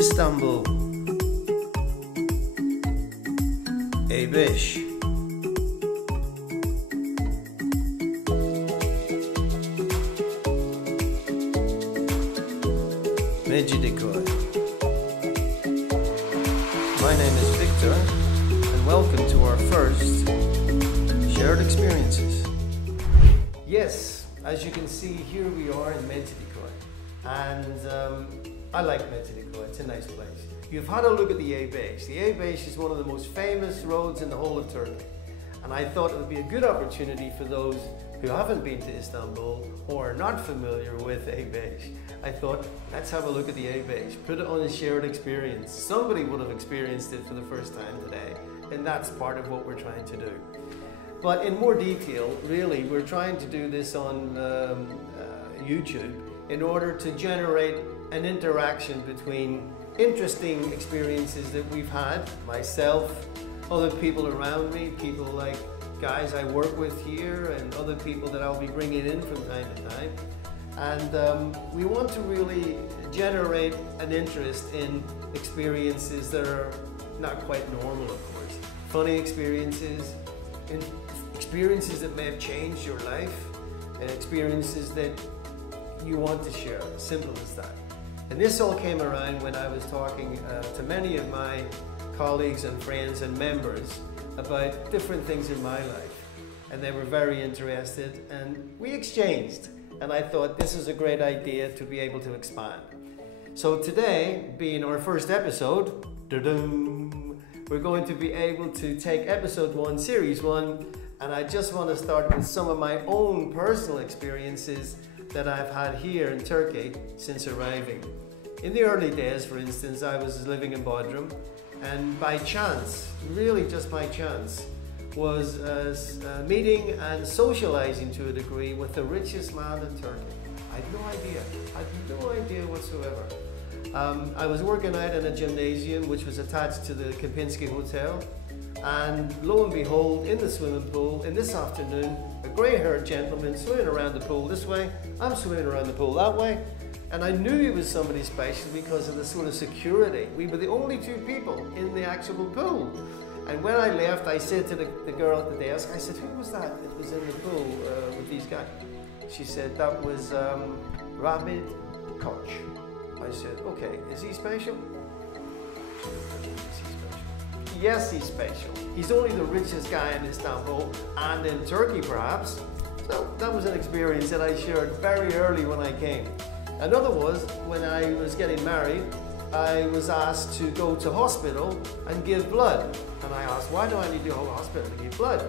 İstanbul, E5, Mecidiköy. My name is Victor, and welcome to our first shared experiences. Yes, as you can see, here we are in Mecidiköy, and I like Mecidiköy. It's a nice place. You've had a look at the A5. The A5 is one of the most famous roads in the whole of Turkey, and I thought it would be a good opportunity for those who haven't been to Istanbul or are not familiar with A5. I thought, let's have a look at the A5, put it on a shared experience. Somebody would have experienced it for the first time today, and that's part of what we're trying to do. But in more detail, really, we're trying to do this on YouTube in order to generate an interaction between interesting experiences that we've had, myself, other people around me, people like guys I work with here, and other people that I'll be bringing in from time to time. And we want to really generate an interest in experiences that are not quite normal, of course. Funny experiences, experiences that may have changed your life, and experiences that you want to share, simple as that. And this all came around when I was talking to many of my colleagues and friends and members about different things in my life. And they were very interested, and we exchanged. And I thought this is a great idea to be able to expand. So today, being our first episode, we're going to be able to take episode 1, series 1, and I just want to start with some of my own personal experiences that I've had here in Turkey since arriving. In the early days, for instance, I was living in Bodrum, and by chance, really just by chance, was meeting and socializing to a degree with the richest man in Turkey. I had no idea whatsoever. I was working out in a gymnasium which was attached to the Kempinski Hotel, and lo and behold, in the swimming pool, in this afternoon, a grey-haired gentleman swimming around the pool this way, I'm swimming around the pool that way, and I knew he was somebody special because of the sort of security. We were the only 2 people in the actual pool. And when I left, I said to the girl at the desk, I said, who was that was in the pool with these guys? She said, that was Rahmet Koç. I said, okay, is he special? Yes, he's special. He's only the richest guy in Istanbul and in Turkey, perhaps. So that was an experience that I shared very early when I came. Another was when I was getting married, I was asked to go to hospital and give blood. And I asked, why do I need to go to hospital to give blood?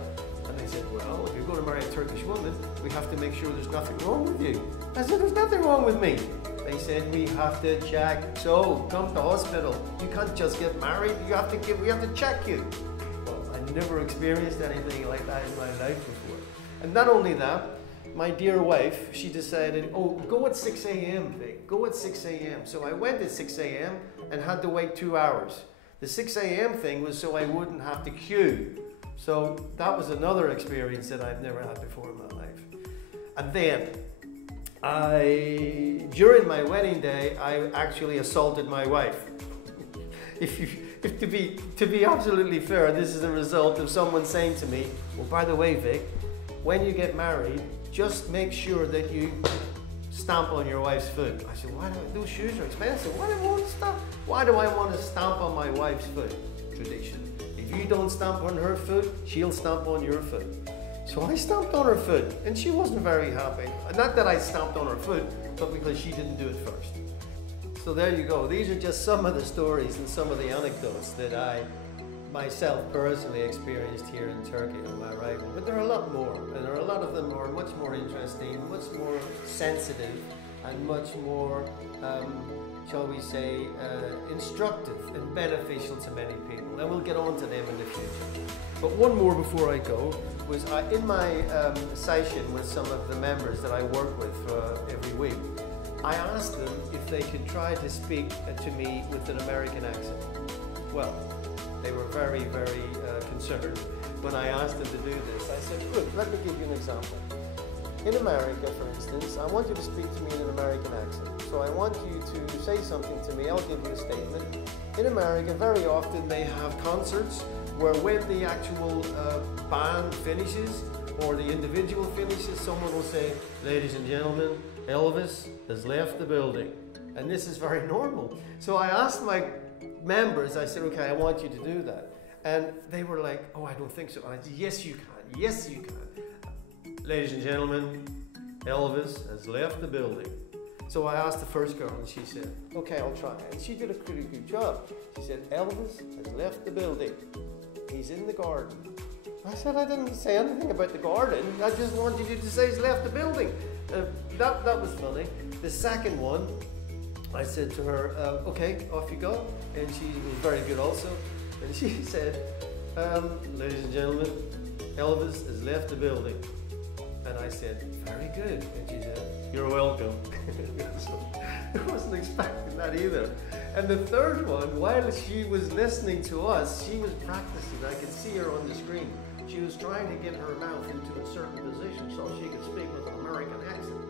And they said, well, if you're going to marry a Turkish woman, we have to make sure there's nothing wrong with you. I said, there's nothing wrong with me. They said, we have to check. So come to hospital. You can't just get married. We have to check you. Well, I never experienced anything like that in my life before. And not only that, my dear wife, she decided, oh, go at 6 a.m., Vic. Go at 6 a.m. So I went at 6 a.m. and had to wait 2 hours. The 6 a.m. thing was so I wouldn't have to queue. So that was another experience that I've never had before in my life. And then, during my wedding day, I actually assaulted my wife. To be absolutely fair, this is a result of someone saying to me, well, by the way, Vic, when you get married, just make sure that you stamp on your wife's foot. I said, those shoes are expensive. Why do I want to stamp on my wife's foot? Tradition. If you don't stamp on her foot, she'll stamp on your foot. So I stamped on her foot, and she wasn't very happy. Not that I stamped on her foot, but because she didn't do it first. So there you go. These are just some of the stories and some of the anecdotes that I myself personally experienced here in Turkey on my arrival. But there are a lot more, and there are a lot of them are much more interesting, much more sensitive, and much more, shall we say, instructive and beneficial to many people. And we'll get on to them in the future. But one more before I go was in my session with some of the members that I work with every week, I asked them if they could try to speak to me with an American accent. Well, they were very, very concerned when I asked them to do this. I said, good, let me give you an example. In America, for instance, I want you to speak to me in an American accent. So I want you to say something to me. I'll give you a statement. In America, very often they have concerts where when the actual band finishes or the individual finishes, someone will say, "Ladies and gentlemen, Elvis has left the building." And this is very normal. So I asked my members, I said, "Okay, I want you to do that." And they were like, "Oh, I don't think so." And I said, "Yes, you can. Yes, you can. Ladies and gentlemen, Elvis has left the building." So I asked the first girl and she said, "Okay, I'll try." And she did a pretty good job. She said, "Elvis has left the building. He's in the garden." I said, "I didn't say anything about the garden. I just wanted you to say he's left the building." That was funny. The second one, I said to her, "Okay, off you go." And she was very good also. And she said, "Ladies and gentlemen, Elvis has left the building." And I said, "Very good." And she said, "You're welcome." So I wasn't expecting that either. And the third one, while she was listening to us, she was practicing. I could see her on the screen. She was trying to get her mouth into a certain position so she could speak with an American accent.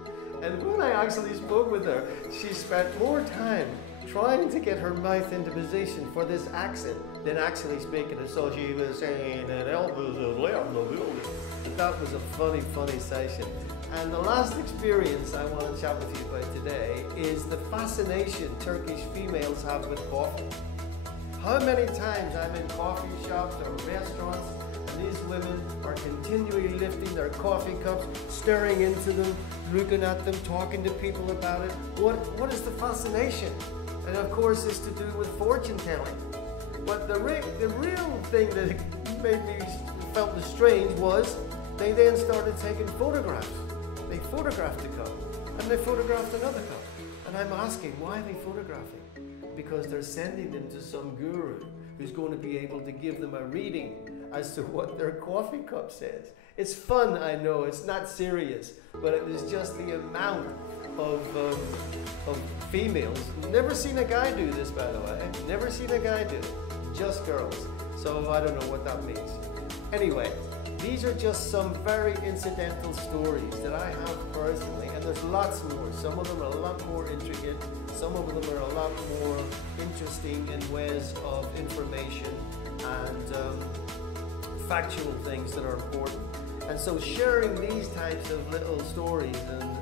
And when I actually spoke with her, she spent more time trying to get her mouth into position for this accent than actually speaking it. So she was saying that Elvis has left the building. That was a funny session. And the last experience I want to chat with you about today is the fascination Turkish females have with coffee. How many times I'm in coffee shops or restaurants and these women are continually lifting their coffee cups, staring into them, looking at them, talking to people about it. What is the fascination? And of course it's to do with fortune telling. But the real thing that made me felt strange was they then started taking photographs. They photographed the cup and they photographed another cup. And I'm asking, why are they photographing? Because they're sending them to some guru who's going to be able to give them a reading as to what their coffee cup says. It's fun, I know, it's not serious, but it was just the amount of females. Never seen a guy do this, by the way. Never seen a guy do it. Just girls. So I don't know what that means. Anyway, these are just some very incidental stories that I have personally, and there's lots more. Some of them are a lot more intricate. Some of them are a lot more interesting in ways of information and factual things that are important. And so sharing these types of little stories and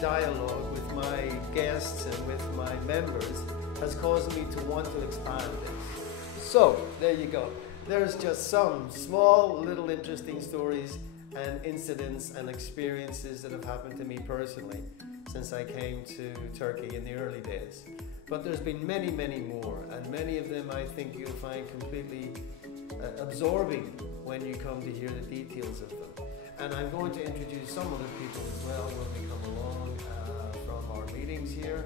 dialogue with my guests and with my members has caused me to want to expand this. So there you go. There's just some small little interesting stories and incidents and experiences that have happened to me personally since I came to Turkey in the early days. But there's been many more, and many of them I think you'll find completely absorbing when you come to hear the details of them. And I'm going to introduce some other people as well when we come along from our meetings here,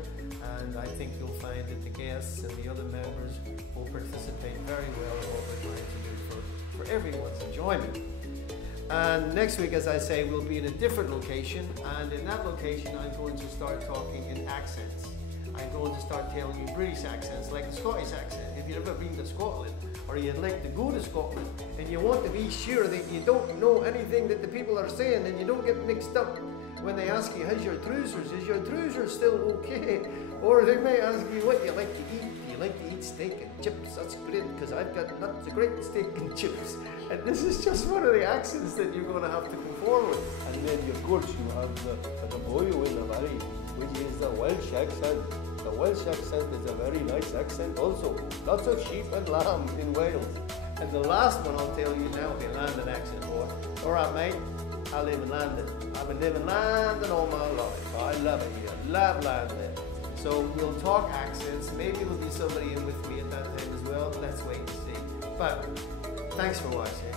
and I think you'll find that the guests and the other members will participate very well in what we're trying to do for everyone's enjoyment. And next week, as I say, we'll be in a different location, and in that location I'm going to start talking in accents. I'm going to start telling you British accents, like a Scottish accent. If you've ever been to Scotland, or you'd like to go to Scotland, and you want to be sure that you don't know anything that the people are saying, and you don't get mixed up when they ask you, how's your trousers? Is your trousers still okay? Or they may ask you what you like to eat. Do you like to eat steak and chips? That's great, because I've got that's a great steak and chips. And this is just one of the accents that you're going to have to conform with. And then, of course, you have the boy in the valley, which is the Welsh accent. The Welsh accent is a very nice accent also. Lots of sheep and lamb in Wales. And the last one I'll tell you now will be a London accent, boy. All right, mate, I live in London. I've been living in London all my life. I love it here. Love London. So we'll talk accents. Maybe there'll be somebody in with me at that time as well. Let's wait and see. But thanks for watching.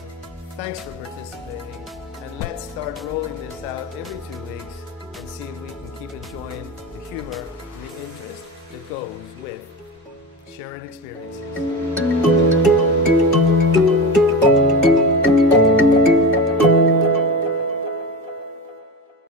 Thanks for participating. And let's start rolling this out every 2 weeks and see if we can keep enjoying the humor and the interest that goes with sharing experiences.